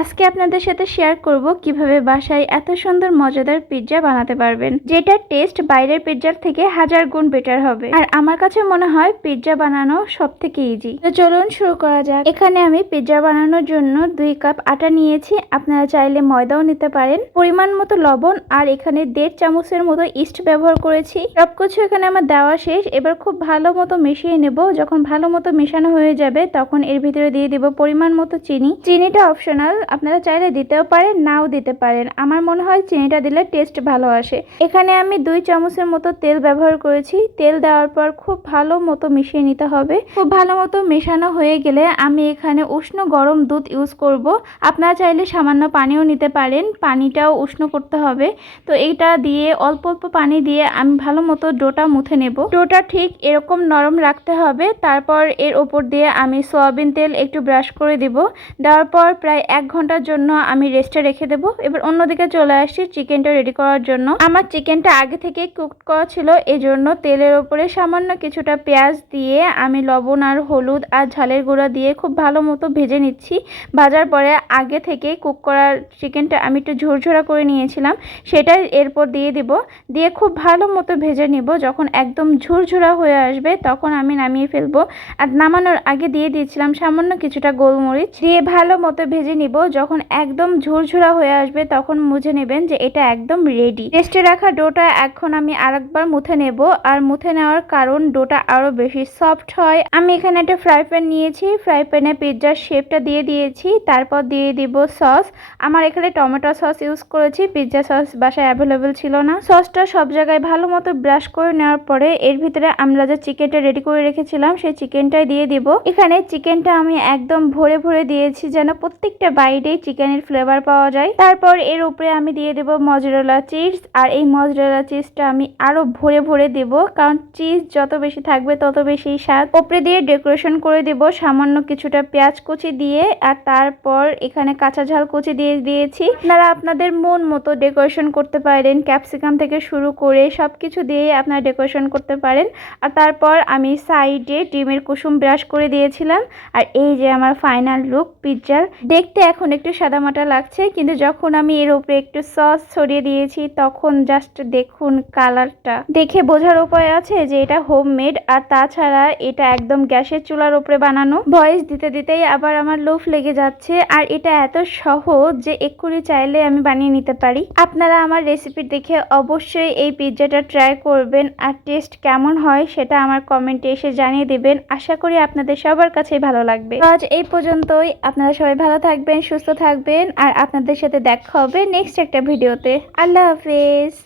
আজকে আপনাদের সাথে শেয়ার করব কিভাবে বাসায় এত সুন্দর মজাদার পিৎজা বানাতে পারবেন, যেটার টেস্ট বাইরের পিৎজার থেকে 1000 গুণ বেটার হবে। আর আমার কাছে মনে হয় পিৎজা বানানো সবথেকে ইজি। তো চলুন শুরু করা যাক। এখানে আমি পিৎজা বানানোর জন্য 2 কাপ আটা নিয়েছি। আপনারা চাইলে ময়দাও নিতে পারেন। পরিমাণ মতো লবণ আর এখানে 1.5 চামচের মতো ইস্ট ব্যবহার করেছি। সবকিছু এখানে আমার দেওয়া শেষ। এবার খুব ভালো মতো মিশিয়ে নেব। যখন ভালো মতো মেশানো হয়ে যাবে তখন এর ভিতরে দিয়ে দিব পরিমাণ মতো চিনি। চিনিটা অপশনাল, আপনারা চাইলে দিতেও পারেন, নাও দিতে পারেন। আমার মনে হয় চিনিটা দিলে টেস্ট ভালো আসে। এখানে আমি 2 চামচের মতো তেল ব্যবহার করেছি। তেল দেওয়ার পর খুব ভালো মতো মিশিয়ে নিতে হবে। খুব ভালো মতো মেশানো হয়ে গেলে আমি এখানে উষ্ণ গরম দুধ ইউজ করব। আপনারা চাইলে সামান্য পানিও নিতে পারেন, পানিটাও উষ্ণ করতে হবে। তো এইটা দিয়ে অল্প অল্প পানি দিয়ে আমি ভালো মতো ডোটা মুথে নেব। ডোটা ঠিক এরকম নরম রাখতে হবে। তারপর এর ওপর দিয়ে আমি সয়াবিন তেল একটু ব্রাশ করে দিব। দেওয়ার পর প্রায় 1 ঘন্টার জন্য আমি রেস্টে রেখে দেব। এবার অন্যদিকে চলে আসছি চিকেনটা রেডি করার জন্য। আমার চিকেনটা আগে থেকে কুকড করা ছিল, এজন্য তেলের উপরে সামান্য কিছুটা পেঁয়াজ দিয়ে আমি লবণ আর হলুদ আর ঝালের গুঁড়া দিয়ে খুব ভালো মতো ভেজে নিচ্ছি। ভাজার পরে আগে থেকে কুক করার চিকেনটা আমি একটু ঝুরঝুরা করে নিয়েছিলাম, সেটা এরপর দিয়ে দিব। দিয়ে খুব ভালো মতো ভেজে নিব। যখন একদম ঝুরঝুরা হয়ে আসবে তখন আমি নামিয়ে ফেলবো। আর নামানোর আগে দিয়ে দিয়েছিলাম সামান্য কিছুটা গোলমরিচ দিয়ে ভালো মতো ভেজে নিব। যখন একদম ঝুরঝুরা হয়ে আসবে তখন মুছে নেবেন যে এটা একদম রেডি। রেস্টে রাখা ডোটা এখন আমি আরেকবার মুথে নেব। আর মুথে নেওয়ার কারণ ডোটা আরো বেশি সফট হয়। আমি এখানে একটা ফ্রাই প্যান নিয়েছি, ফ্রাই প্যানে পিৎজার শেপটা দিয়ে দিয়েছি। তারপর দিয়ে দিব সস। আমার এখানে টমেটো সস ইউজ করেছি, পিৎজা সস বাসায় অ্যাভেলেবেল ছিল না। সসটা সব জায়গায় ভালো মতো ব্রাশ করে নেওয়ার পরে এর ভিতরে আমরা যে চিকেনটা রেডি করে রেখেছিলাম সেই চিকেনটাই দিয়ে দিব। এখানে চিকেনটা আমি একদম ভরে ভরে দিয়েছি যেন প্রত্যেকটা বাইটেই চিকেনের ফ্লেভার পাওয়া যায়। তারপর এর উপরে আমি দিয়ে দেব মজরেলা চিজ। আর এই মজরেলা চিজটা আমি আরো ভরে ভরে দেব, কারণ চিজ যত বেশি থাকবে তত বেশি স্বাদ। উপরে দিয়ে ডেকোরেশন করে দেব সামান্য কিছুটা পেঁয়াজ কুচি দিয়ে। আর তারপর এখানে কাঁচা ঝাল কুচি দিয়ে দিয়েছি। আপনারা আপনাদের মন মতো ডেকোরেশন করতে পারেন, ক্যাপসিকাম থেকে শুরু করে সবকিছু দিয়ে আপনারা ডেকোরেশন করতে পারেন। আর তারপর আমি সাইডে ডিমের কুসুম ব্রাশ করে দিয়েছিলাম। আর এই যে আমার ফাইনাল লুক পিৎজার। দেখতে এখন একটু সাদামাটা লাগছে, কিন্তু যখন আমি এর উপরে একটু সস ছড়িয়ে দিয়েছি তখন জাস্ট দেখুন কালারটা দেখে বোঝার উপায় আছে যে এটা হোমমেড। আর তাছাড়া এটা একদম গ্যাসের চুলার উপরে বানানো। ভয়েস দিতে দিতেই আবার আমার লোভ লেগে যাচ্ছে। আর এটা এত সহজ যে এক্ষুনি চাইলে আমি বানিয়ে নিতে পারি। আপনারা আমার রেসিপি দেখে অবশ্যই এই পিৎজাটা ট্রাই করবেন। আর টেস্ট কেমন হয় সেটা আমার কমেন্টে এসে জানিয়ে দেবেন। আশা করি আপনাদের সবার কাছেই ভালো লাগবে। আজ এই পর্যন্তই। আপনারা সবাই ভালো থাকবেন, সুস্থ থাকবেন। আর আপনাদের সাথে দেখা হবে নেক্সট একটা ভিডিওতে। আল্লাহ হাফেজ।